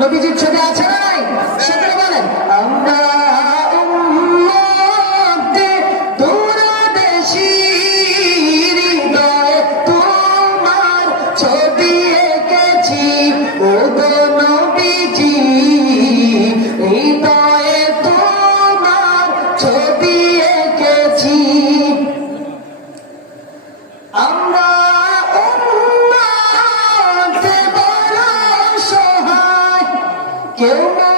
নবীজির ছবি আছে না নাই? সেটা বলেন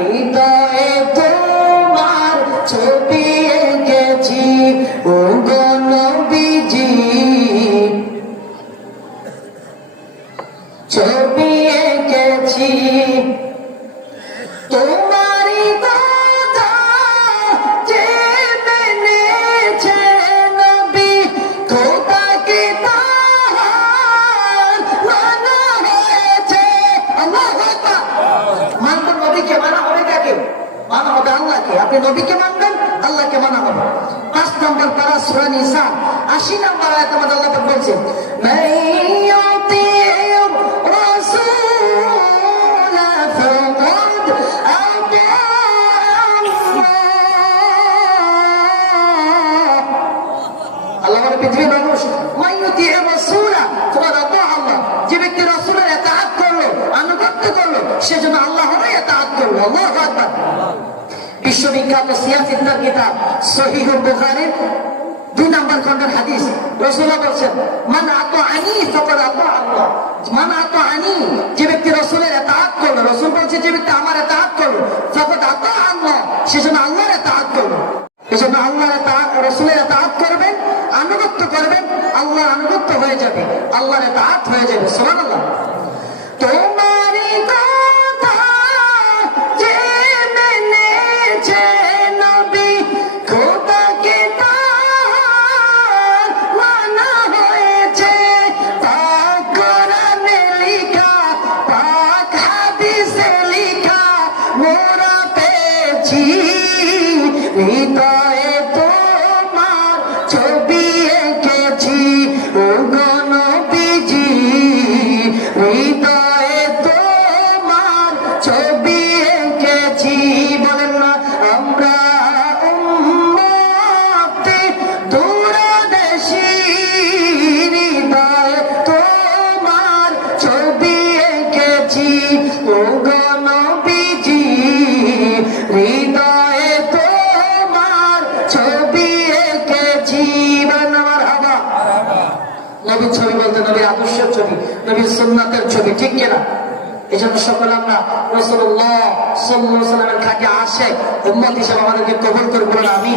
হৃদয়ে তোমার ছবি এঁকেছি। ও গণবিজি ছবি এঁকেছি। আল্লাহকে আপনি নবীকে মানবেন, আল্লাহকে মানা হবে। পাঁচ নম্বর পারা সুরা নিসা, আশি নম্বর আয়াত আমাদের আল্লাহ পাক বলছে মাইয়াতি রাসূল ফাকাদ আতা আল্লাহ পৃথিবীর মানুষ মাইয়তি তোমার আল্লাহ যে ইতাআত করল করল ইতাআত করল। আল্লাহু বিশ্ববিখ্যাত সিয়াসিদ্দার কিতাব সহিহুল বুখারীর দুই নম্বর খন্ডের হাদিস। রসুল্লাহ বলছেন, মান আত আনি ফকর আত আল্লাহ। মান আত আনি যে ব্যক্তি রসুলের এতাহাত করল, রসুল বলছে, যে ব্যক্তি আমার এতাহাত করল ফকর আত আল্লাহ। সেজন্য আল্লাহর এতাহাত করল। এজন্য আল্লাহর এতাহাত রসুলের এতাহাত করবেন, আনুগত্য করবেন, আল্লাহ আনুগত্য হয়ে যাবে, আল্লাহর এতাহাত হয়ে যাবে। সুবহানাল্লাহ। তোমারই হৃদয়ে তোমার ছবি এঁকেছি। ও গণবিজি হৃদয়ে নবীর ছবি বলতে নবীর আদর্শের ছবি, নবীর সুন্নাতের ছবি, ঠিক কিনা? এই জন্য সকলে আমরা রসুল্লাহ সাল্লামের খাকে আসে উম্মত হিসাবে আমাদেরকে কবর আমি